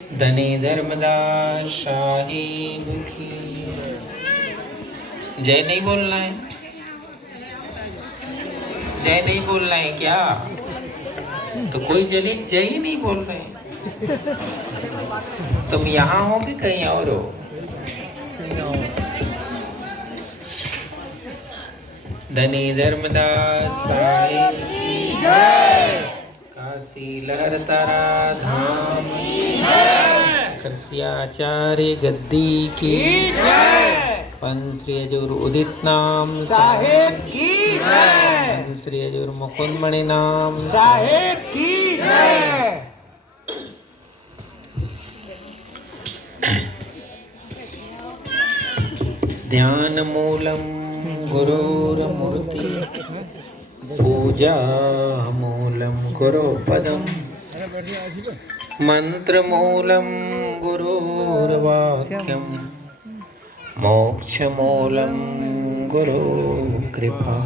धनी धर्मदास साहिब की जय। नहीं बोलना है? जय नहीं बोलना है क्या? तो कोई जय जय ही नहीं बोल रहे। तुम यहाँ हो कि कहीं और हो? धनी धर्मदास साहिब की जय। काशी लहर तारा धाम की जय। कृष्याचार्य गद्दी की जय। पंच श्री हजूर उदित नाम साहेब की जय। पंच श्री हजूर मुकुंद मणि नाम साहेब की जय। ध्यान मूलम गुरुर्मूर्ति पूजा मूलम गुरु पदम मंत्र मूलम गुरुर्वाक्यम मोक्ष मूलम गुरु कृपा।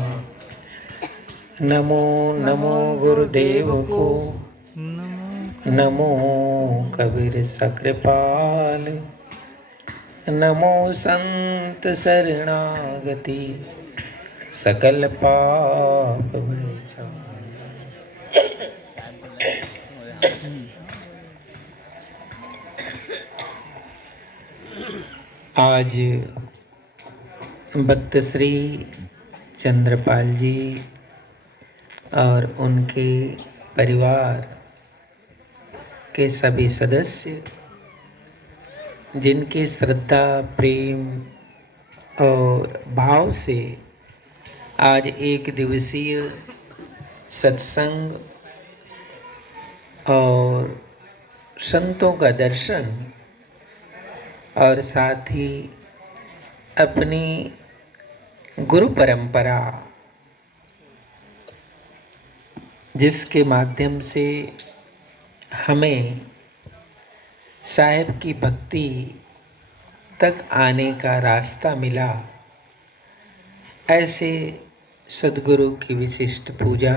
नमो नमो गुरुदेव को नमो कबीर सकृपाल। नमो संत शरणागति सकल पाप विनाशाय। आज भक्त श्री चंद्रपाल जी और उनके परिवार के सभी सदस्य जिनके श्रद्धा प्रेम और भाव से आज एक दिवसीय सत्संग और संतों का दर्शन और साथ ही अपनी गुरु परंपरा जिसके माध्यम से हमें साहेब की भक्ति तक आने का रास्ता मिला, ऐसे सद्गुरु की विशिष्ट पूजा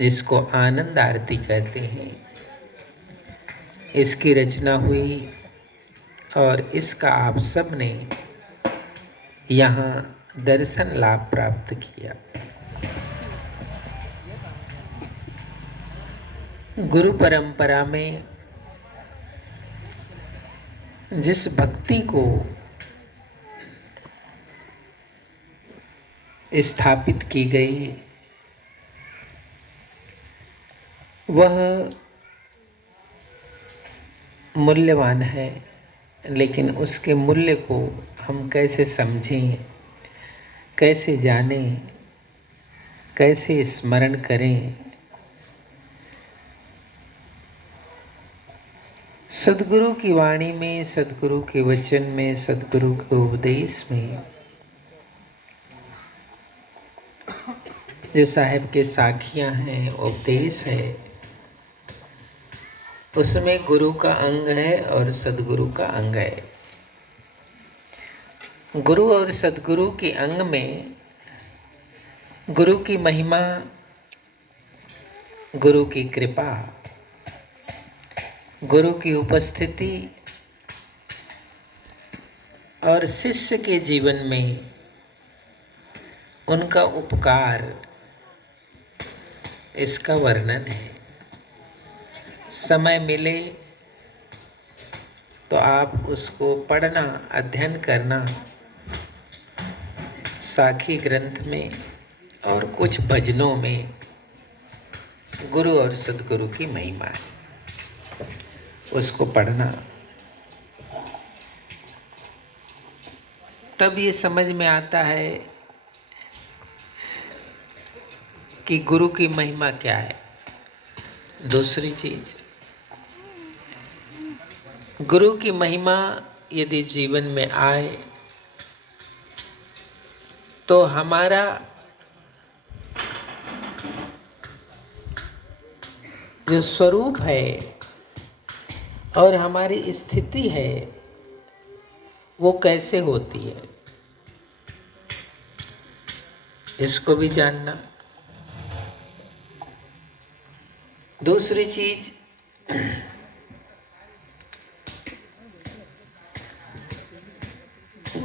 जिसको आनंद आरती कहते हैं, इसकी रचना हुई और इसका आप सब ने यहाँ दर्शन लाभ प्राप्त किया। गुरु परंपरा में जिस भक्ति को स्थापित की गई वह मूल्यवान है, लेकिन उसके मूल्य को हम कैसे समझें, कैसे जानें, कैसे स्मरण करें। सद्गुरु की वाणी में, सद्गुरु के वचन में, सद्गुरु के उपदेश में जो साहेब के साखियां हैं, उपदेश है, उसमें गुरु का अंग है और सद्गुरु का अंग है। गुरु और सद्गुरु के अंग में गुरु की महिमा, गुरु की कृपा, गुरु की उपस्थिति और शिष्य के जीवन में उनका उपकार, इसका वर्णन है। समय मिले तो आप उसको पढ़ना, अध्ययन करना, साखी ग्रंथ में और कुछ भजनों में गुरु और सद्गुरु की महिमा है, उसको पढ़ना। तब ये समझ में आता है कि गुरु की महिमा क्या है। दूसरी चीज, गुरु की महिमा यदि जीवन में आए तो हमारा जो स्वरूप है और हमारी स्थिति है वो कैसे होती है, इसको भी जानना। दूसरी चीज,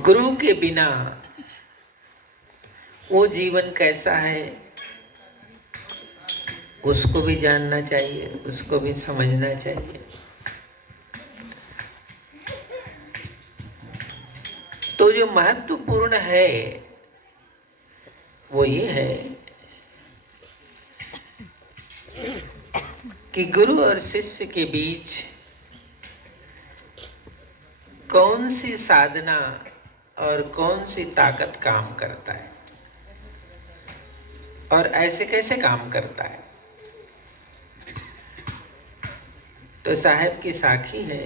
गुरु के बिना वो जीवन कैसा है उसको भी जानना चाहिए, उसको भी समझना चाहिए। तो जो महत्वपूर्ण है वो ये है कि गुरु और शिष्य के बीच कौन सी साधना और कौन सी ताकत काम करता है और ऐसे कैसे काम करता है। तो साहेब की साखी है,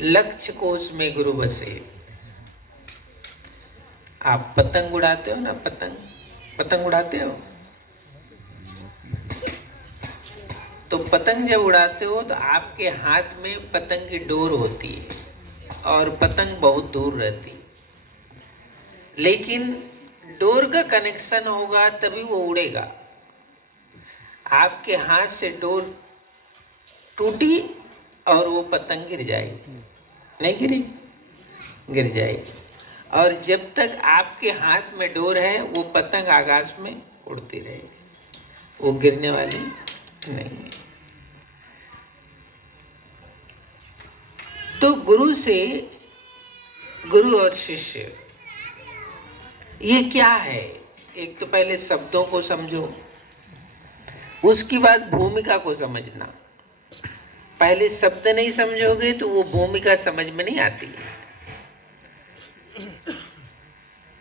लक्ष्य कोष में गुरु बसे। आप पतंग उड़ाते हो ना, पतंग उड़ाते हो, तो पतंग जब उड़ाते हो तो आपके हाथ में पतंग की डोर होती है और पतंग बहुत दूर रहती है, लेकिन डोर का कनेक्शन होगा तभी वो उड़ेगा। आपके हाथ से डोर टूटी और वो पतंग गिर जाएगी, नहीं गिरी, गिर जाएगी। और जब तक आपके हाथ में डोर है वो पतंग आकाश में उड़ती रहेगी, वो गिरने वाली नहीं है। तो गुरु और शिष्य ये क्या है, एक तो पहले शब्दों को समझो, उसकी बाद भूमिका को समझना। पहले शब्द नहीं समझोगे तो वो भूमिका समझ में नहीं आती है।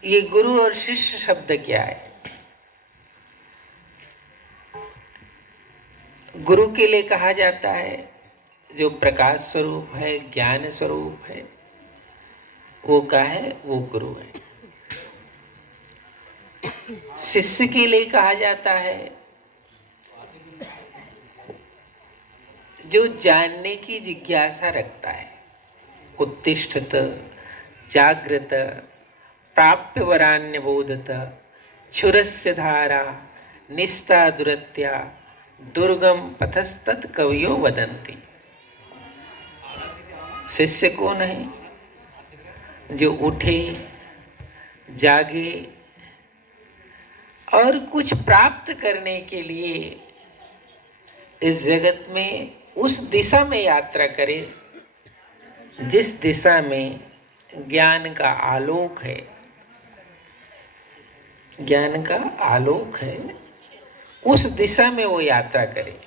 ये गुरु और शिष्य शब्द क्या है? गुरु के लिए कहा जाता है जो प्रकाश स्वरूप है, ज्ञान स्वरूप है, वो क्या है? वो गुरु है। शिष्य के लिए कहा जाता है जो जानने की जिज्ञासा रखता है, उत्तिष्ठत जागृत प्राप्य वरान्य बोधत क्षुरस्य धारा निस्ता दुरत्या दुर्गम पथस्तत् कवियो वदन्ति। शिष्य कौन है? जो उठे, जागे और कुछ प्राप्त करने के लिए इस जगत में उस दिशा में यात्रा करे जिस दिशा में ज्ञान का आलोक है, ज्ञान का आलोक है, उस दिशा में वो यात्रा करे,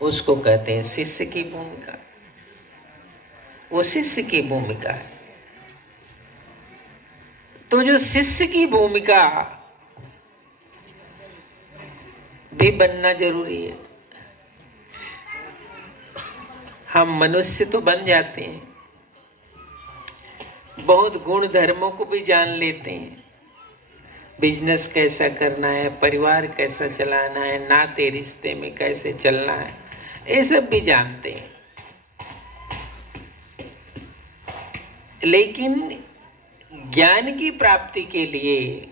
उसको कहते हैं शिष्य की भूमिका। वो शिष्य की भूमिका है। तो जो शिष्य की भूमिका भी बनना जरूरी है। हम मनुष्य तो बन जाते हैं, बहुत गुण धर्मों को भी जान लेते हैं, बिजनेस कैसा करना है, परिवार कैसा चलाना है, नाते रिश्ते में कैसे चलना है, ये सब भी जानते हैं। लेकिन ज्ञान की प्राप्ति के लिए,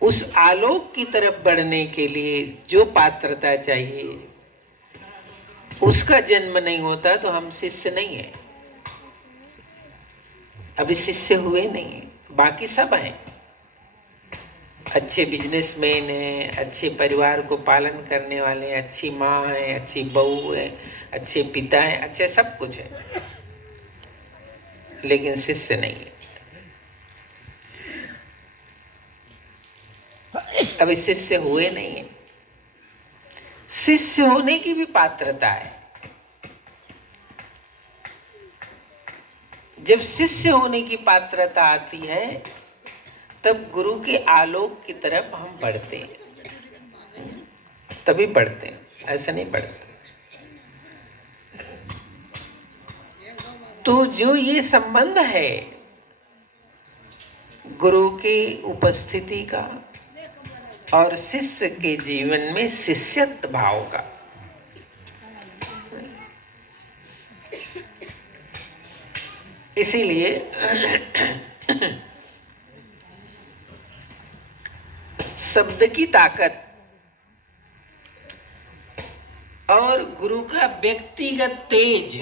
उस आलोक की तरफ बढ़ने के लिए जो पात्रता चाहिए उसका जन्म नहीं होता तो हम शिष्य नहीं है। अभी शिष्य हुए नहीं है, बाकी सब हैं। अच्छे बिजनेसमैन हैं, अच्छे परिवार को पालन करने वाले हैं, अच्छी माँ है, अच्छी बहू है, अच्छे पिता हैं, अच्छे सब कुछ है, लेकिन शिष्य नहीं है। अभी शिष्य हुए नहीं है। शिष्य होने की भी पात्रता है। जब शिष्य होने की पात्रता आती है तब गुरु के आलोक की तरफ हम बढ़ते हैं, तभी बढ़ते हैं, ऐसा नहीं बढ़ सकते। तो जो ये संबंध है गुरु की उपस्थिति का और शिष्य के जीवन में शिष्यत्व भाव का, इसीलिए शब्द की ताकत और गुरु का व्यक्तिगत तेज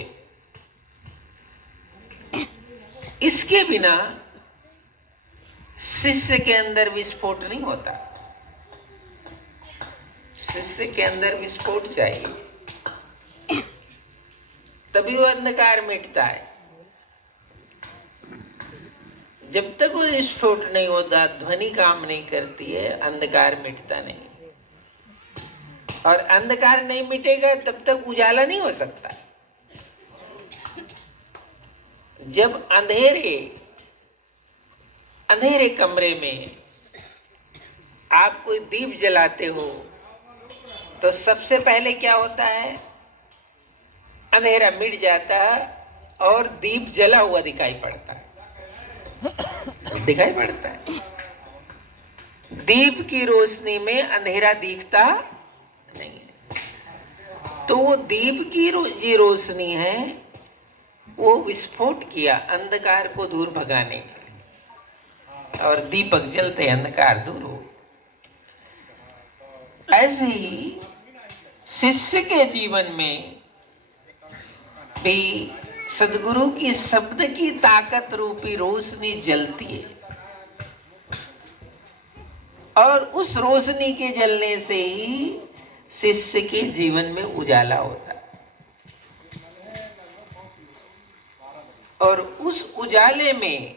इसके बिना शिष्य के अंदर विस्फोट नहीं होता। शिष्य के अंदर विस्फोट चाहिए, तभी वो अंधकार मिटता है। जब तक वो विस्फोट नहीं होता, ध्वनि काम नहीं करती है, अंधकार मिटता नहीं। और अंधकार नहीं मिटेगा तब तक उजाला नहीं हो सकता। जब अंधेरे कमरे में आप कोई दीप जलाते हो तो सबसे पहले क्या होता है? अंधेरा मिट जाता है और दीप जला हुआ दिखाई पड़ता है। दीप की रोशनी में अंधेरा दिखता नहीं है। तो वो दीप की ये रोशनी है, वो विस्फोट किया अंधकार को दूर भगाने के लिए, और दीपक जलते अंधकार दूर हो। ऐसे ही शिष्य के जीवन में भी सद्गुरु की शब्द की ताकत रूपी रोशनी जलती है, और उस रोशनी के जलने से ही शिष्य के जीवन में उजाला होता है। और उस उजाले में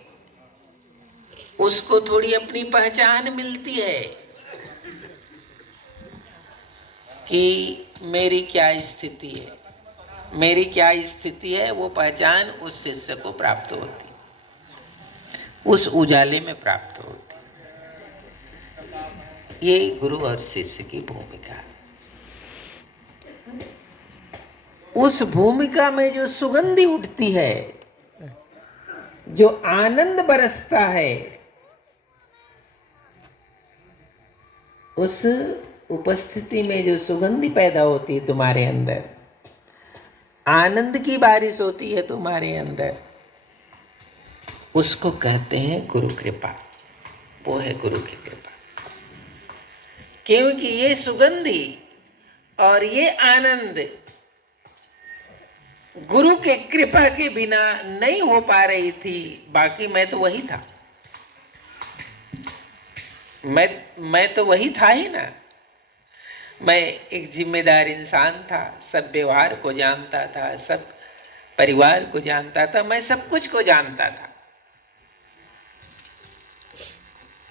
उसको थोड़ी अपनी पहचान मिलती है कि मेरी क्या स्थिति है, मेरी क्या स्थिति है। वो पहचान उस शिष्य को प्राप्त होती, उस उजाले में प्राप्त होती। ये गुरु और शिष्य की भूमिका है। उस भूमिका में जो सुगंधी उठती है, जो आनंद बरसता है, उस उपस्थिति में जो सुगंधी पैदा होती है तुम्हारे अंदर, आनंद की बारिश होती है तुम्हारे अंदर, उसको कहते हैं गुरु कृपा। वो है गुरु की कृपा। क्योंकि ये सुगंधी और ये आनंद गुरु के कृपा के बिना नहीं हो पा रही थी। बाकी मैं तो वही था, मैं तो वही था ही ना। मैं एक जिम्मेदार इंसान था, सब व्यवहार को जानता था, सब परिवार को जानता था, मैं सब कुछ को जानता था।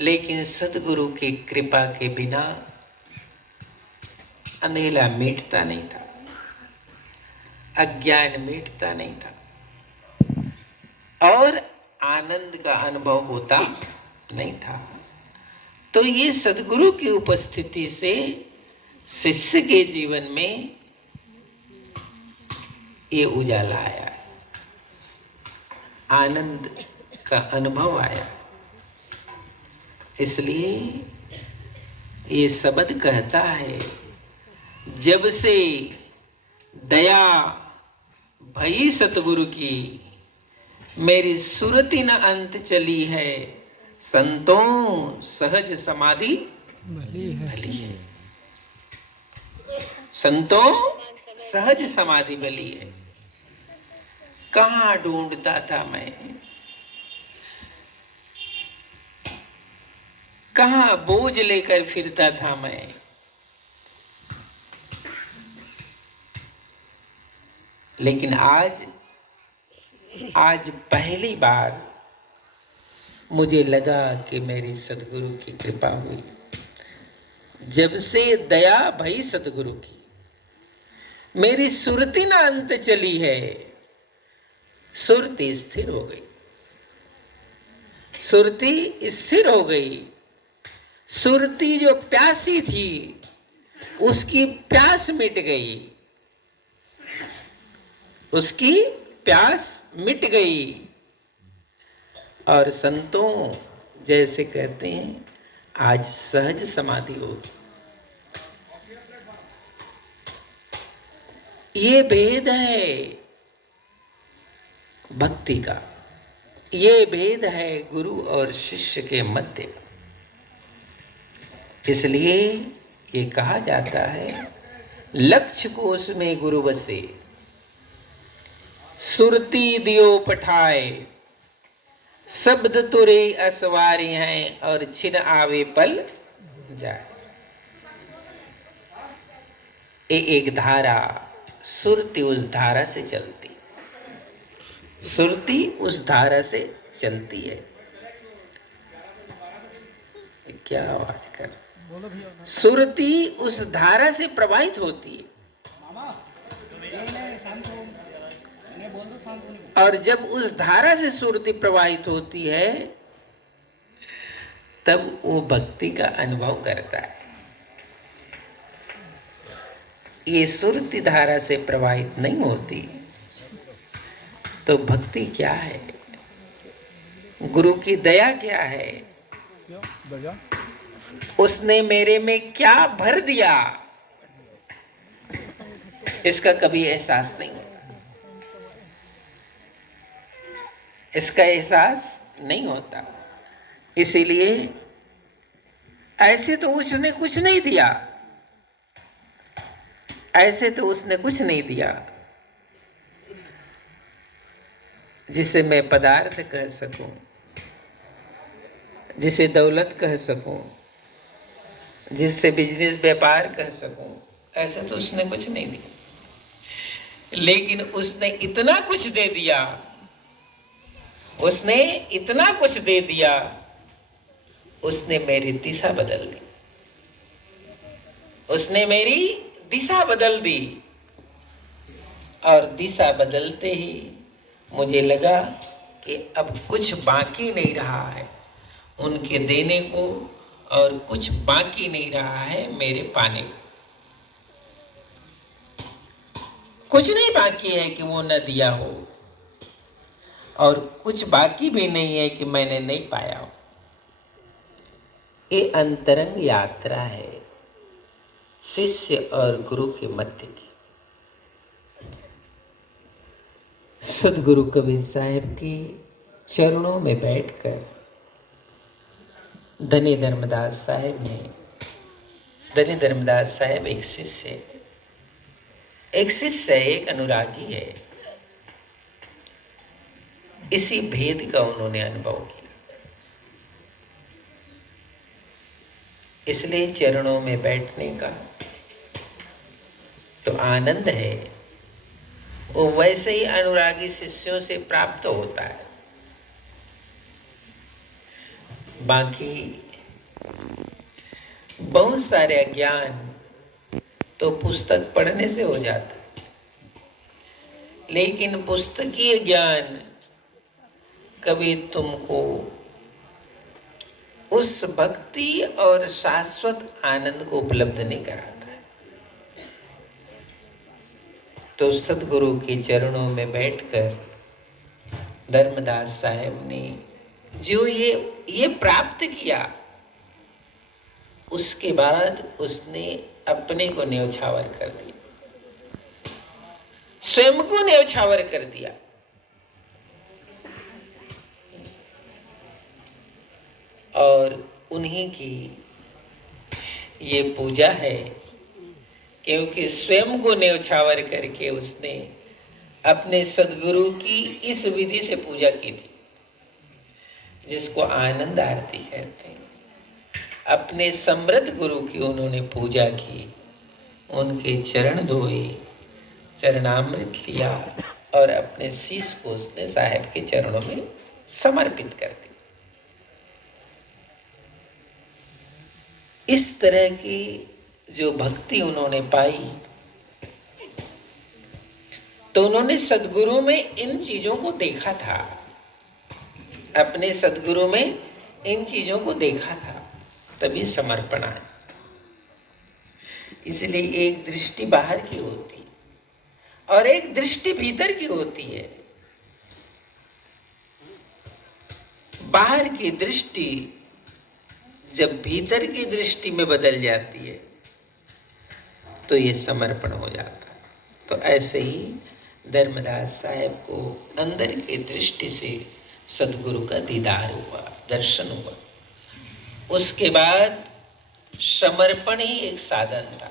लेकिन सद्गुरु की कृपा के बिना अंधेरा मिटता नहीं था, अज्ञान मिटता नहीं था, और आनंद का अनुभव होता नहीं था। तो ये सद्गुरु की उपस्थिति से शिष्य के जीवन में ये उजाला आया, आनंद का अनुभव आया। इसलिए ये शब्द कहता है, जब से दया भई सतगुरु की, मेरी सुरति न अंत चली है, संतों सहज समाधि भली है। संतों सहज समाधि भली है। कहाँ ढूंढता था मैं, कहाँ बोझ लेकर फिरता था मैं। लेकिन आज पहली बार मुझे लगा कि मेरी सद्गुरु की कृपा हुई। जब से दया भई सद्गुरु की, मेरी सुरती न अंत चली है, सुरती स्थिर हो गई, सुरती स्थिर हो गई। सुरती जो प्यासी थी, उसकी प्यास मिट गई, उसकी प्यास मिट गई। और संतों जैसे कहते हैं, आज सहज समाधि होगी। ये भेद है भक्ति का, ये भेद है गुरु और शिष्य के मध्य का। इसलिए ये कहा जाता है, लक्ष्य कोश में गुरु बसे, सुरती दियो पठाए, शब्द तुरे असवारी हैं और छिन आवे पल जाए। ये एक धारा, सुरती उस धारा से चलती, सुरती उस धारा से चलती है। क्या बात कर, सुरती उस धारा से प्रवाहित होती है। और जब उस धारा से सुरती प्रवाहित होती है तब वो भक्ति का अनुभव करता है। ये सुरती धारा से प्रवाहित नहीं होती तो भक्ति क्या है, गुरु की दया क्या है, उसने मेरे में क्या भर दिया, इसका कभी एहसास नहीं होता। इसका एहसास नहीं होता। इसीलिए ऐसे तो उसने कुछ नहीं दिया, ऐसे तो उसने कुछ नहीं दिया जिसे मैं पदार्थ कह सकूं, जिसे दौलत कह सकूं, जिससे बिजनेस व्यापार कह सकूं। ऐसा तो उसने कुछ नहीं दिया, लेकिन उसने इतना कुछ दे दिया, उसने इतना कुछ दे दिया, उसने मेरी दिशा बदल दी, उसने मेरी दिशा बदल दी। और दिशा बदलते ही मुझे लगा कि अब कुछ बाकी नहीं रहा है उनके देने को, और कुछ बाकी नहीं रहा है मेरे पाने को। कुछ नहीं बाकी है कि वो न दिया हो, और कुछ बाकी भी नहीं है कि मैंने नहीं पाया हो। ये अंतरंग यात्रा है शिष्य और गुरु के मध्य की। सदगुरु कबीर साहब के चरणों में बैठकर धनी धर्मदास साहब ने, धनी धर्मदास साहब एक शिष्य है, एक अनुरागी है। इसी भेद का उन्होंने अनुभव किया, इसलिए चरणों में बैठने का तो आनंद है वो वैसे ही अनुरागी शिष्यों से प्राप्त होता है। बाकी बहुत सारे ज्ञान तो पुस्तक पढ़ने से हो जाता है, लेकिन पुस्तकीय ज्ञान कभी तुमको उस भक्ति और शाश्वत आनंद को उपलब्ध नहीं कराता है। तो सदगुरु के चरणों में बैठकर धर्मदास साहब ने जो ये प्राप्त किया, उसके बाद उसने अपने को न्यौछावर कर दिया, स्वयं को न्यौछावर कर दिया। और उन्हीं की ये पूजा है, क्योंकि स्वयं को न्यौछावर करके उसने अपने सदगुरु की इस विधि से पूजा की थी, जिसको आनंद आरती कहते हैं। अपने समृद्ध गुरु की उन्होंने पूजा की, उनके चरण धोए, चरणामृत लिया और अपने शीश को उसने साहब के चरणों में समर्पित कर दिया। इस तरह की जो भक्ति उन्होंने पाई, तो उन्होंने सदगुरु में इन चीजों को देखा था, अपने सदगुरु में इन चीजों को देखा था, तभी समर्पण आया। इसलिए एक दृष्टि बाहर की होती और एक दृष्टि भीतर की होती है। बाहर की दृष्टि जब भीतर की दृष्टि में बदल जाती है तो ये समर्पण हो जाता है। तो ऐसे ही धर्मदास साहब को अंदर की दृष्टि से सदगुरु का दीदार हुआ, दर्शन हुआ। उसके बाद समर्पण ही एक साधन था।